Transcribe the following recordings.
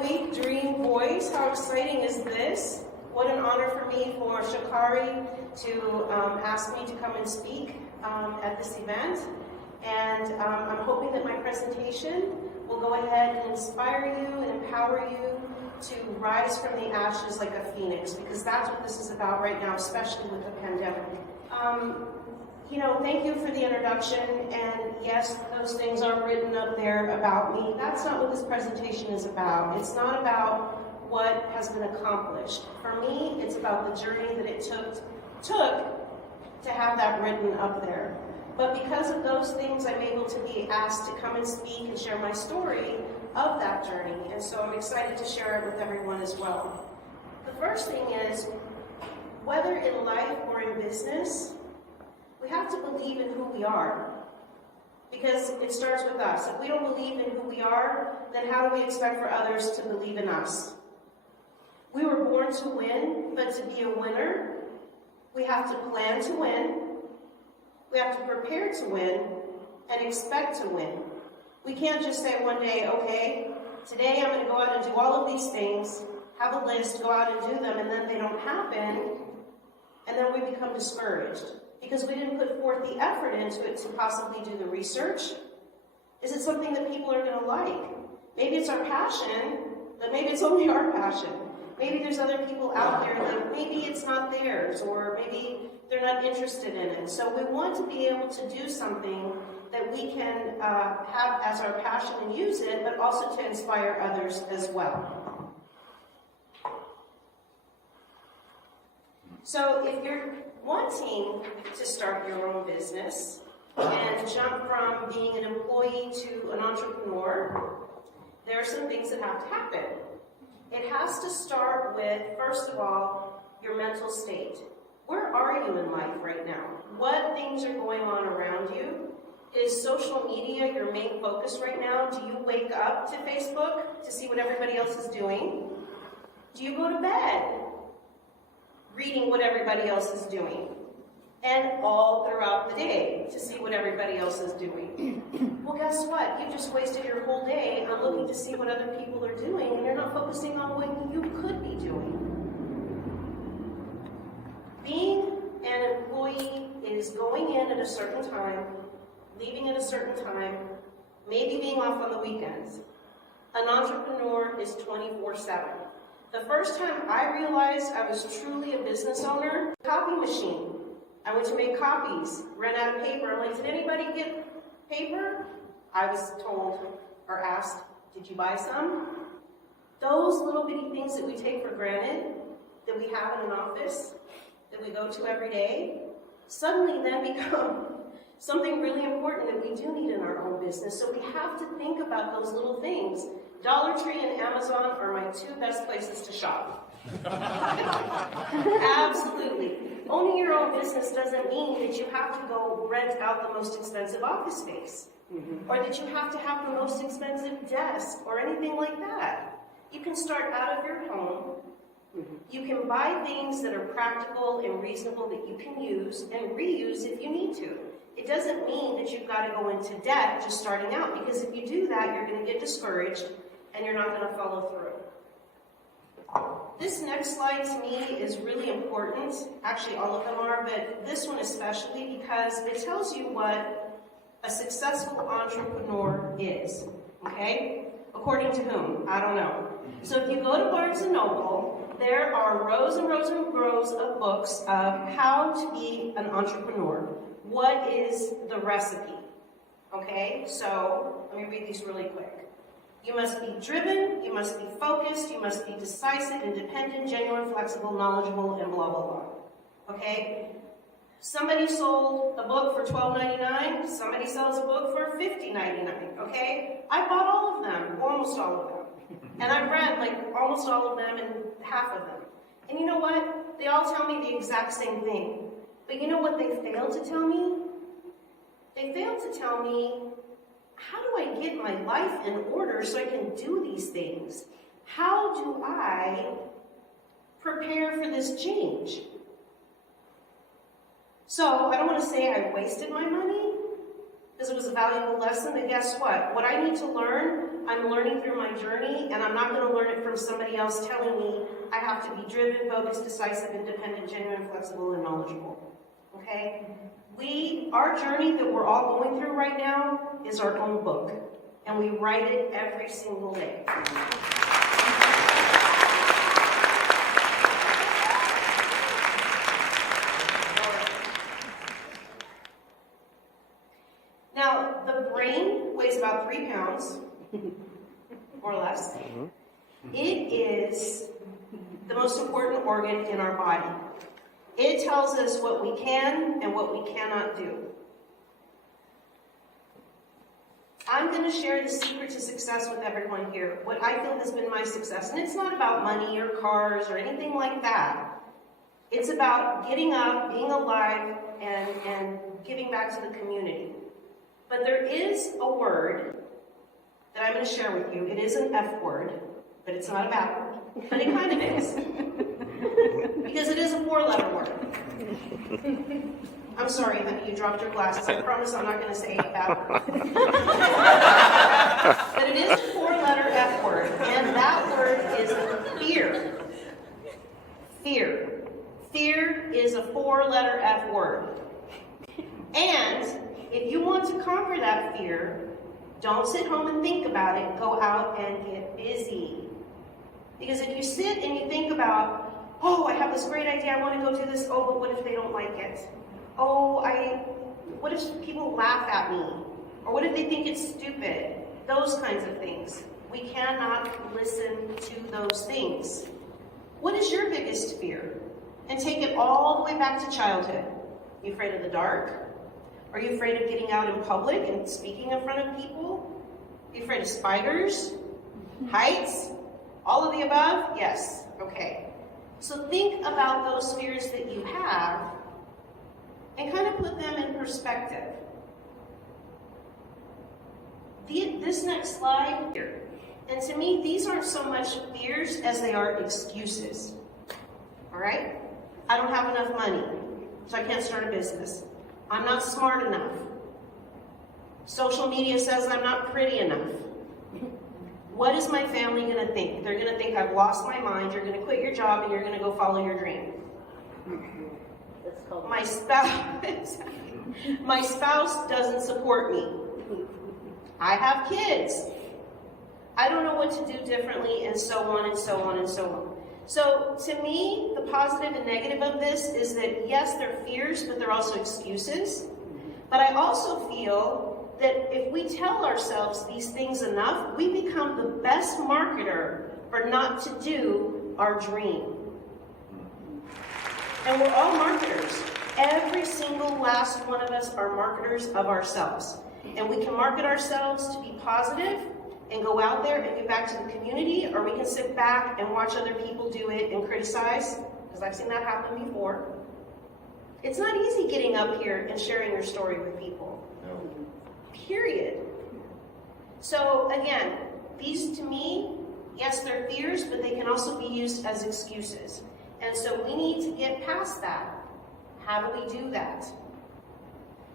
week, Dream Voice. How exciting is this? What an honor for me for Shakari to ask me to come and speak at this event. And I'm hoping that my presentation will go ahead and inspire you and empower you to rise from the ashes like a phoenix, because that's what this is about right now, especially with the pandemic. Thank you for the introduction, and yes, those things are written up there about me. That's not what this presentation is about. It's not about what has been accomplished. For me, it's about the journey that it took to have that written up there. But because of those things, I'm able to be asked to come and speak and share my story of that journey, and so I'm excited to share it with everyone as well. The first thing is, whether in life or in business, we have to believe in who we are, because it starts with us. If we don't believe in who we are, then how do we expect for others to believe in us? We were born to win, but to be a winner, we have to plan to win, we have to prepare to win, and expect to win. We can't just say one day, okay, today I'm going to go out and do all of these things, have a list, go out and do them, and then they don't happen, and then we become discouraged because we didn't put forth the effort into it to possibly do the research. Is it something that people are going to like? Maybe it's our passion, but maybe it's only our passion. Maybe there's other people out there that maybe it's not theirs, or maybe they're not interested in it. So we want to be able to do something that we can have as our passion and use it, but also to inspire others as well. So if you're wanting to start your own business and jump from being an employee to an entrepreneur, there are some things that have to happen. It has to start with, first of all, your mental state. Where are you in life right now? What things are going on around you? Is social media your main focus right now? Do you wake up to Facebook to see what everybody else is doing? Do you go to bed reading what everybody else is doing? And all throughout the day to see what everybody else is doing? Well, guess what? You just wasted your whole day on looking to see what other people are doing, and you're not focusing on what you could be doing. Being an employee is going in at a certain time, leaving at a certain time, maybe being off on the weekends. An entrepreneur is 24/7. The first time I realized I was truly a business owner, copy machine. I went to make copies, ran out of paper. I'm like, did anybody get paper? I was told or asked, did you buy some? Those little bitty things that we take for granted, that we have in an office, that we go to every day, suddenly then become something really important that we do need in our own business. So we have to think about those little things. Dollar Tree and Amazon are my two best places to shop. Absolutely. Owning your own business doesn't mean that you have to go rent out the most expensive office space, or that you have to have the most expensive desk, or anything like that. You can start out of your home. You can buy things that are practical and reasonable that you can use and reuse if you need to. It doesn't mean that you've got to go into debt just starting out, because if you do that, you're going to get discouraged and you're not going to follow through. This next slide to me is really important. Actually, all of them are, but this one especially, because it tells you what a successful entrepreneur is, okay? According to whom? I don't know. So if you go to Barnes & Noble, there are rows and rows and rows of books of how to be an entrepreneur. What is the recipe? Okay, so let me read these really quick. You must be driven, you must be focused, you must be decisive, independent, genuine, flexible, knowledgeable, and blah, blah, blah. Okay? Somebody sold a book for $12.99, somebody sells a book for $50.99, okay? I bought all of them, almost all of them. And I've read like almost all of them and half of them. And you know what? They all tell me the exact same thing. But you know what they failed to tell me? They failed to tell me, how do I get my life in order so I can do these things? How do I prepare for this change? So I don't want to say I wasted my money, because it was a valuable lesson. And guess what? What I need to learn, I'm learning through my journey, and I'm not going to learn it from somebody else telling me I have to be driven, focused, decisive, independent, genuine, flexible, and knowledgeable. Okay? Our journey that we're all going through right now is our own book, and we write it every single day. Now, the brain weighs about 3 pounds, or less. It is the most important organ in our body. It tells us what we can and what we cannot do. I'm going to share the secret to success with everyone here, what I feel has been my success. And it's not about money or cars or anything like that. It's about getting up, being alive, and giving back to the community. But there is a word that I'm going to share with you. It is an F word, but it's not a bad word. But it kind of is. Because it is a 4-letter word. I'm sorry, honey, you dropped your glasses. I promise I'm not going to say a bad word. But it is a 4-letter F word, and that word is fear. Fear. Fear is a 4-letter F word. And if you want to conquer that fear, don't sit home and think about it. Go out and get busy. Because if you sit and you think about, oh, I have this great idea, I want to go do this, oh, but what if they don't like it? Oh, what if people laugh at me? Or what if they think it's stupid? Those kinds of things. We cannot listen to those things. What is your biggest fear? And take it all the way back to childhood. Are you afraid of the dark? Are you afraid of getting out in public and speaking in front of people? Are you afraid of spiders? Heights? All of the above? Yes. Okay. So think about those fears that you have and kind of put them in perspective. This next slide here. And to me, these aren't so much fears as they are excuses. All right? I don't have enough money, so I can't start a business. I'm not smart enough. Social media says I'm not pretty enough. What is my family going to think? They're going to think I've lost my mind, you're going to quit your job, and you're going to go follow your dream. My spouse doesn't support me. I have kids. I don't know what to do differently, and so on and so on and so on. So to me, the positive and negative of this is that yes, they're fears, but they're also excuses. But I also feel that if we tell ourselves these things enough, we become the best marketer for not to do our dream. And we're all marketers. Every single last one of us are marketers of ourselves. And we can market ourselves to be positive and go out there and give back to the community, or we can sit back and watch other people do it and criticize, because I've seen that happen before. It's not easy getting up here and sharing your story with people. No. Period. So again, these to me, yes, they're fears, but they can also be used as excuses. And so we need to get past that. How do we do that?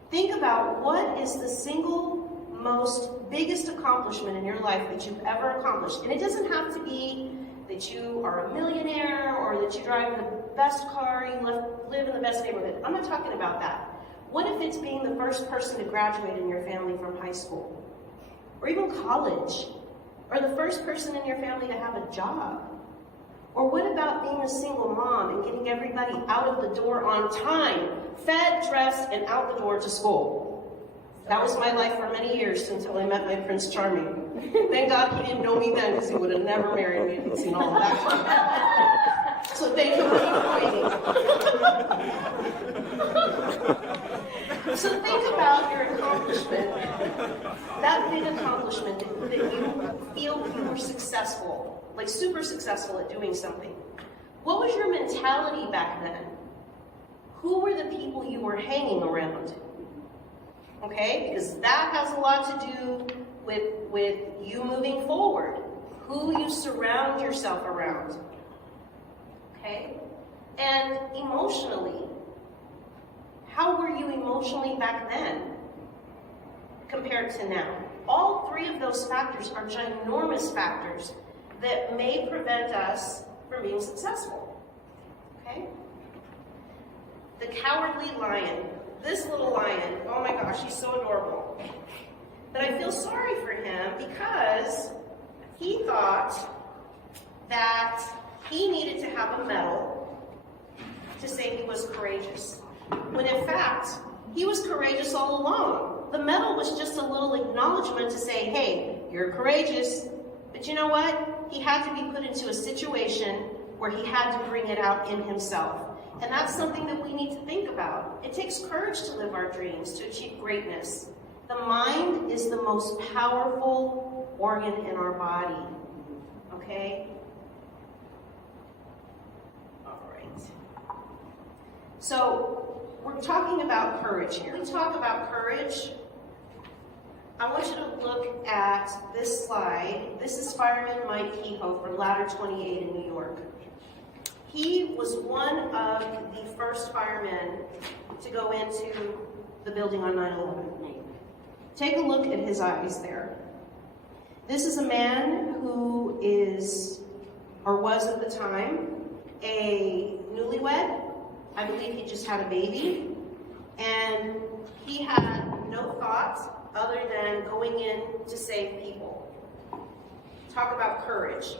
Think about what is the single most biggest accomplishment in your life that you've ever accomplished. And it doesn't have to be that you are a millionaire or that you drive the best car, you live in the best neighborhood. I'm not talking about that. What if it's being the first person to graduate in your family from high school? Or even college? Or the first person in your family to have a job? Or what about being a single mom and getting everybody out of the door on time, fed, dressed, and out the door to school? That was my life for many years until I met my Prince Charming. Thank God he didn't know me then, because he would have never married me and seen all of that. So thank you for me. So think about your accomplishment, that big accomplishment that you feel you were successful, like super successful at doing something. What was your mentality back then? Who were the people you were hanging around? Okay, because that has a lot to do with you moving forward. Who you surround yourself around. Okay? And emotionally, how were you emotionally back then? compared to now. All three of those factors are ginormous factors that may prevent us from being successful. Okay? The cowardly lion. This little lion, oh my gosh, he's so adorable. But I feel sorry for him because he thought that he needed to have a medal to say he was courageous. When in fact, he was courageous all along. The medal was just a little acknowledgement to say, hey, you're courageous. But you know what? He had to be put into a situation where he had to bring it out in himself. And that's something that we need to think about. It takes courage to live our dreams, to achieve greatness. The mind is the most powerful organ in our body. Okay? All right. So, we're talking about courage here. When we talk about courage, I want you to look at this slide. This is Fireman Mike Kehoe from Ladder 28 in New York. He was one of the first firemen to go into the building on 9/11. Take a look at his eyes there. This is a man who is, or was at the time, a newlywed. I believe he just had a baby. And he had no thought other than going in to save people. Talk about courage.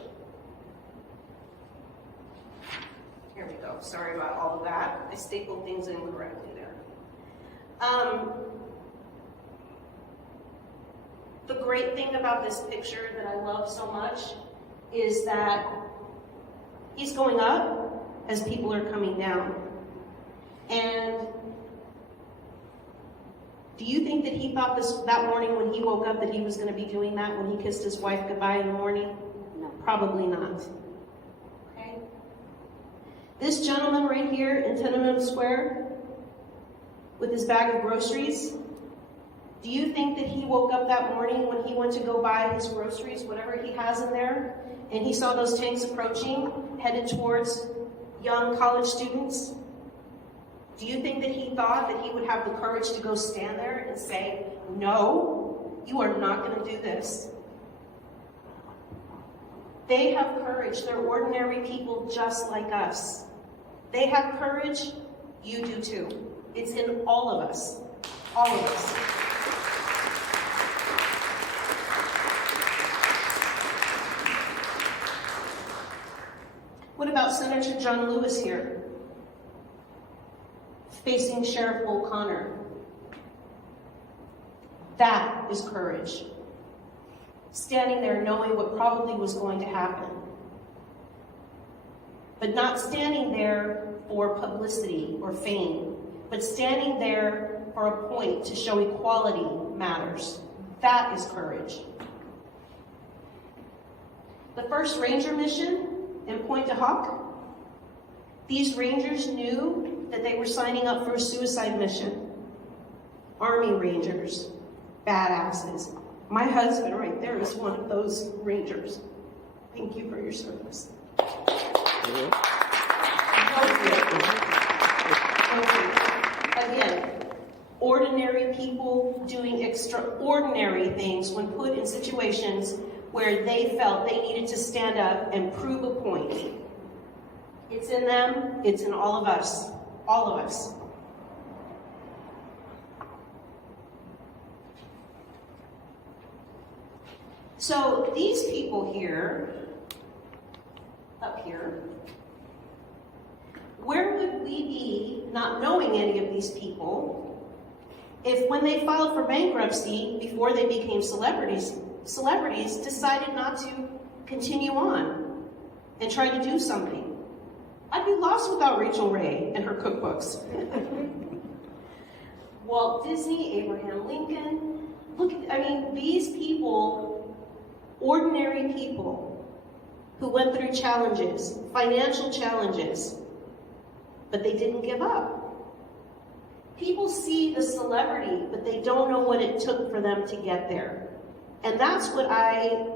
Here we go. Sorry about all of that. I stapled things incorrectly there. The great thing about this picture that I love so much is that he's going up as people are coming down. And do you think that he thought that morning when he woke up that he was going to be doing that when he kissed his wife goodbye in the morning? No, probably not. Okay? This gentleman right here in Tiananmen Square with his bag of groceries, do you think that he woke up that morning when he went to go buy his groceries, whatever he has in there, and he saw those tanks approaching, headed towards young college students? Do you think that he thought that he would have the courage to go stand there and say, no, you are not going to do this? They have courage. They're ordinary people just like us. They have courage. You do too. It's in all of us. All of us. What about Senator John Lewis here, facing Sheriff O'Connor? That is courage. Standing there knowing what probably was going to happen. But not standing there for publicity or fame, but standing there for a point to show equality matters. That is courage. The first Ranger mission in Pointe du Hoc, these Rangers knew that they were signing up for a suicide mission. Army Rangers, badasses. My husband right there is one of those Rangers. Thank you for your service. Again, ordinary people doing extraordinary things when put in situations where they felt they needed to stand up and prove a point. It's in them, it's in all of us. All of us. So these people here, up here, where would we be not knowing any of these people if when they filed for bankruptcy before they became celebrities decided not to continue on and try to do something? I'd be lost without Rachel Ray and her cookbooks. Walt Disney, Abraham Lincoln, these people, ordinary people who went through challenges, financial challenges, but they didn't give up. People see the celebrity, but they don't know what it took for them to get there. And that's what I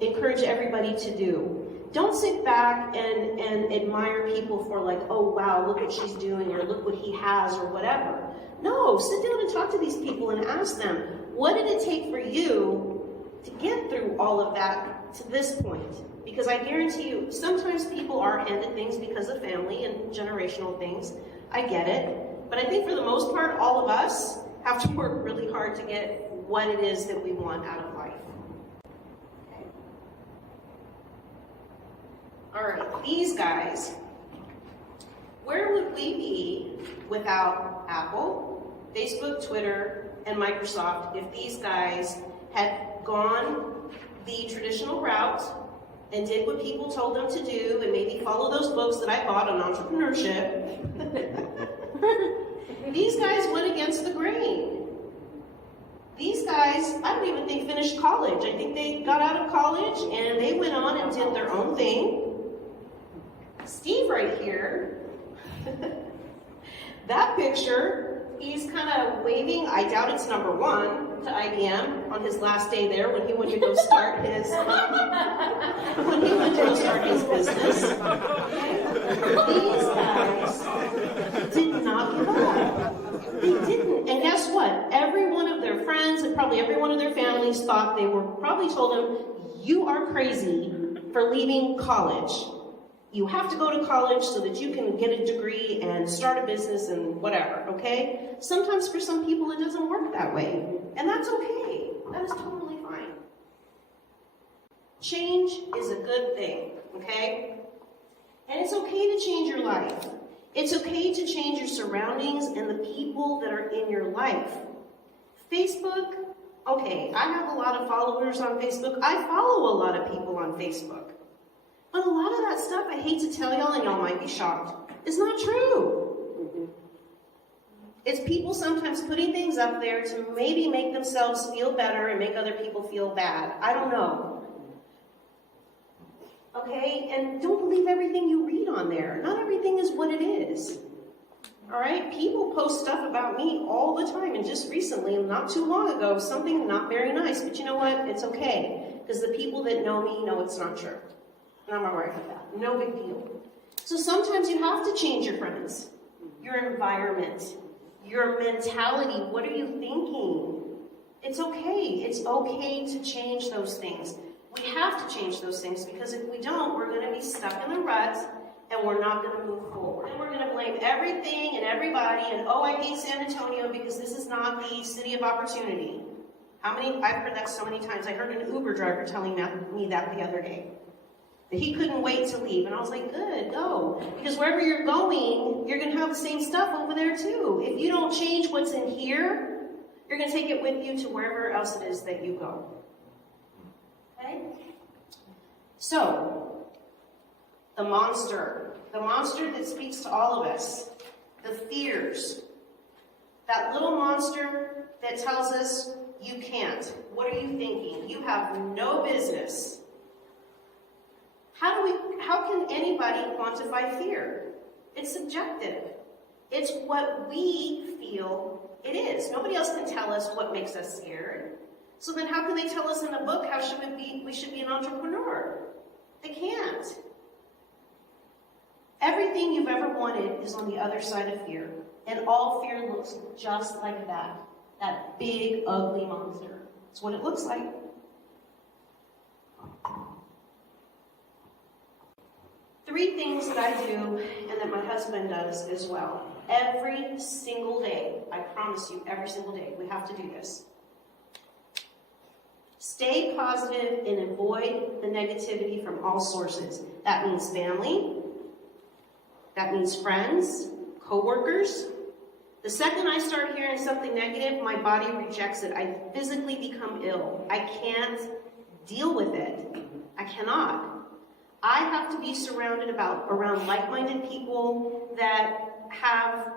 encourage everybody to do. Don't sit back and admire people for like, oh wow, look what she's doing, or look what he has, or whatever. No, sit down and talk to these people and ask them, what did it take for you to get through all of that to this point? Because I guarantee you, sometimes people are handed things because of family and generational things. I get it. But I think for the most part, all of us have to work really hard to get what it is that we want out of life. Okay. All right, these guys. Where would we be without Apple, Facebook, Twitter, and Microsoft if these guys had gone the traditional route and did what people told them to do and maybe follow those books that I bought on entrepreneurship? These guys went against the grain. These guys, I don't even think finished college. I think they got out of college and they went on and did their own thing. Steve right here, that picture, he's kind of waving, I doubt it's number one, to IBM on his last day there when he went to go start his business. These guys did not give up. They didn't. And guess what? Every one of their friends and probably every one of their families thought they were probably told them, you are crazy for leaving college. You have to go to college so that you can get a degree and start a business and whatever, okay? Sometimes for some people it doesn't work that way, and that's okay. That is totally fine. Change is a good thing, okay? And it's okay to change your life. It's okay to change your surroundings and the people that are in your life. Facebook, okay, I have a lot of followers on Facebook. I follow a lot of people on Facebook. But a lot of that stuff, I hate to tell y'all, and y'all might be shocked, is not true. It's people sometimes putting things up there to maybe make themselves feel better and make other people feel bad. I don't know. Okay? And don't believe everything you read on there. Not everything is what it is. All right? People post stuff about me all the time. And just recently, not too long ago, something not very nice. But you know what? It's okay. Because the people that know me know it's not true. And I'm all right with that. No big deal. So sometimes you have to change your friends, your environment, your mentality. What are you thinking? It's okay. It's okay to change those things. We have to change those things because if we don't, we're going to be stuck in the rut and we're not going to move forward. And we're going to blame everything and everybody and, oh, I hate San Antonio because this is not the city of opportunity. I've heard that so many times. I heard an Uber driver telling me that the other day. That he couldn't wait to leave. And I was like, good, go. Because wherever you're going, you're going to have the same stuff over there too. If you don't change what's in here, you're going to take it with you to wherever else it is that you go. Okay? So, the monster that speaks to all of us, the fears, that little monster that tells us you can't. What are you thinking? You have no business. How can anybody quantify fear? It's subjective. It's what we feel it is. Nobody else can tell us what makes us scared. So then how can they tell us in a book how we should be an entrepreneur? They can't. Everything you've ever wanted is on the other side of fear. And all fear looks just like that. That big, ugly monster. It's what it looks like. Three things that I do and that my husband does as well. Every single day. I promise you, every single day. We have to do this. Stay positive and avoid the negativity from all sources. That means family. That means friends, coworkers. The second I start hearing something negative, my body rejects it. I physically become ill. I can't deal with it. I cannot. I have to be surrounded around like-minded people that have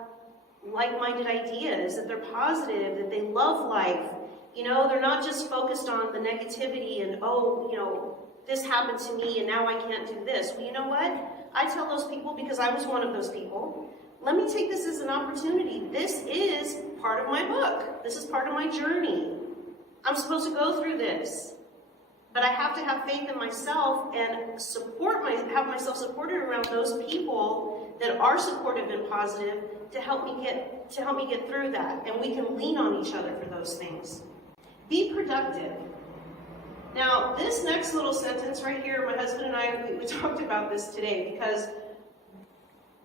like-minded ideas, that they're positive, that they love life. You know, they're not just focused on the negativity and, oh, you know, this happened to me and now I can't do this. Well, you know what? I tell those people, because I was one of those people, let me take this as an opportunity. This is part of my book. This is part of my journey. I'm supposed to go through this. But I have to have faith in myself and have myself supported around those people that are supportive and positive to help me get through that. And we can lean on each other for those things. Be productive. Now, this next little sentence right here, my husband and I, we talked about this today because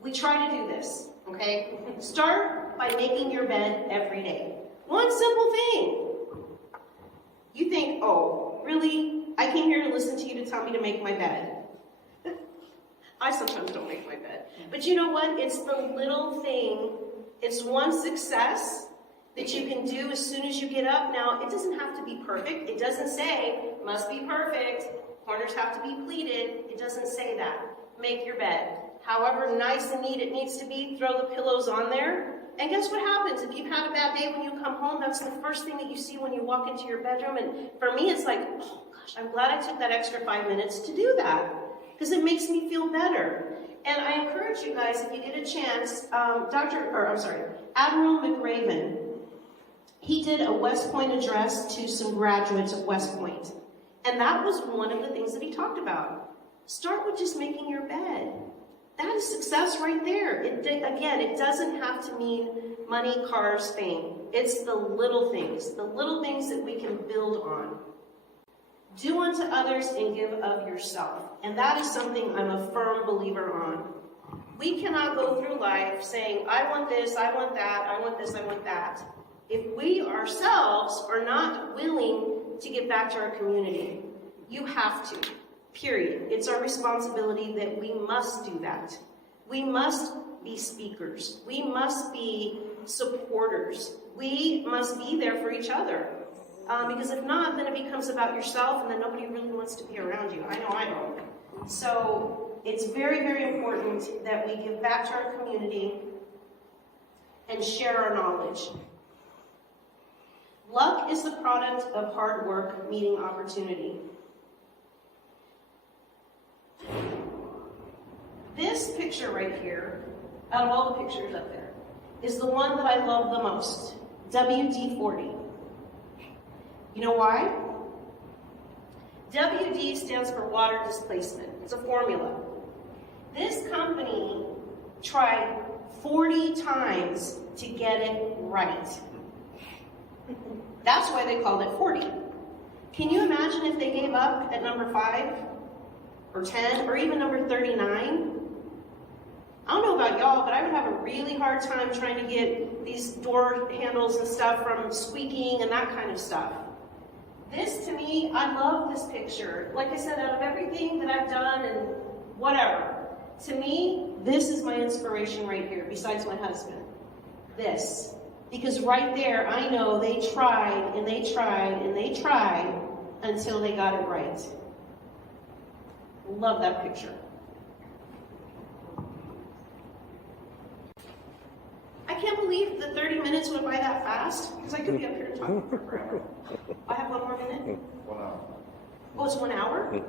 we try to do this, okay? Start by making your bed every day. One simple thing. You think, oh, really? I came here to listen to you to tell me to make my bed. I sometimes don't make my bed. But you know what? It's the little thing. It's one success that you can do as soon as you get up. Now, it doesn't have to be perfect. It doesn't say, must be perfect. Corners have to be pleated. It doesn't say that. Make your bed. However nice and neat it needs to be, throw the pillows on there. And guess what happens? If you've had a bad day when you come home, that's the first thing that you see when you walk into your bedroom. And for me, it's like, oh gosh, I'm glad I took that extra 5 minutes to do that. Because it makes me feel better. And I encourage you guys, if you get a chance, Admiral McRaven, he did a West Point address to some graduates of West Point. And that was one of the things that he talked about. Start with just making your bed. That is success right there. Again, it doesn't have to mean money, cars, fame. It's the little things that we can build on. Do unto others and give of yourself. And that is something I'm a firm believer on. We cannot go through life saying, I want this, I want that, I want this, I want that, if we ourselves are not willing to give back to our community. You have to. Period. It's our responsibility that we must do that. We must be speakers. We must be supporters. We must be there for each other. Because if not, then it becomes about yourself, and then nobody really wants to be around you. I know I don't. So it's very, very important that we give back to our community and share our knowledge. Luck is the product of hard work meeting opportunity. This picture right here, out of all the pictures up there, is the one that I love the most, WD-40. You know why? WD stands for water displacement. It's a formula. This company tried 40 times to get it right. That's why they called it 40. Can you imagine if they gave up at number 5 or 10 or even number 39? I don't know about y'all, but I would have a really hard time trying to get these door handles and stuff from squeaking and that kind of stuff. This, to me, I love this picture. Like I said, out of everything that I've done and whatever, to me, this is my inspiration right here, besides my husband. This. Because right there, I know they tried and they tried and they tried until they got it right. Love that picture. I can't believe the 30 minutes went by that fast, because I could be up here talking for forever. I have 1 more minute? 1 hour. Oh, it's 1 hour?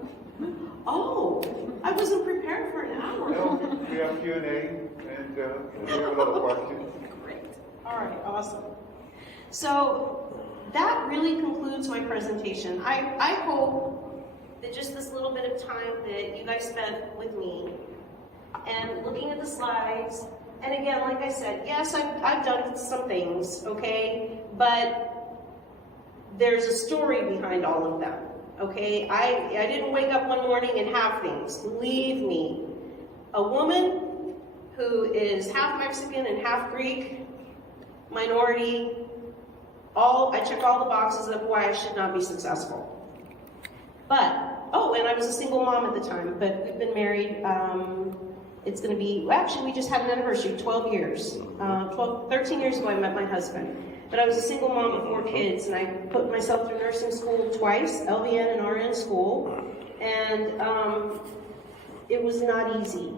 Oh, I wasn't prepared for an hour. No, we have Q&A, and we have a lot of questions. Great. All right, awesome. So that really concludes my presentation. I hope that just this little bit of time that you guys spent with me and looking at the slides, and again, like I said, yes, I've done some things, okay, but there's a story behind all of them, okay? I didn't wake up one morning and have things. Believe me, a woman who is half Mexican and half Greek, minority, I check all the boxes of why I should not be successful. But, and I was a single mom at the time, but we've been married, it's going to be, actually we just had an anniversary, 12 years. 13 years ago I met my husband. But I was a single mom with 4 kids, and I put myself through nursing school twice, LVN and RN school, and it was not easy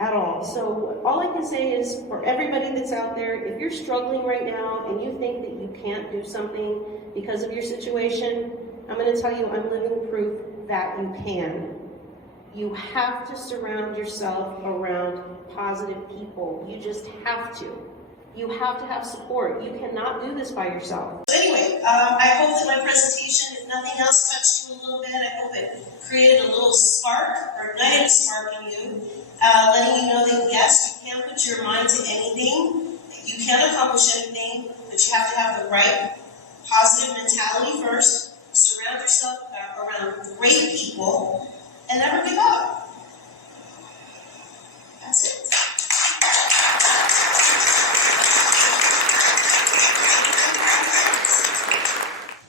at all. So all I can say is, for everybody that's out there, if you're struggling right now and you think that you can't do something because of your situation, I'm going to tell you, I'm living proof that you can. You have to surround yourself around positive people. You just have to. You have to have support. You cannot do this by yourself. So anyway, I hope that my presentation, if nothing else, touched you a little bit. I hope it created a little spark or ignited a spark in you, letting you know that yes, you can put your mind to anything, that you can accomplish anything, but you have to have the right positive mentality first, surround yourself around great people, and never give up.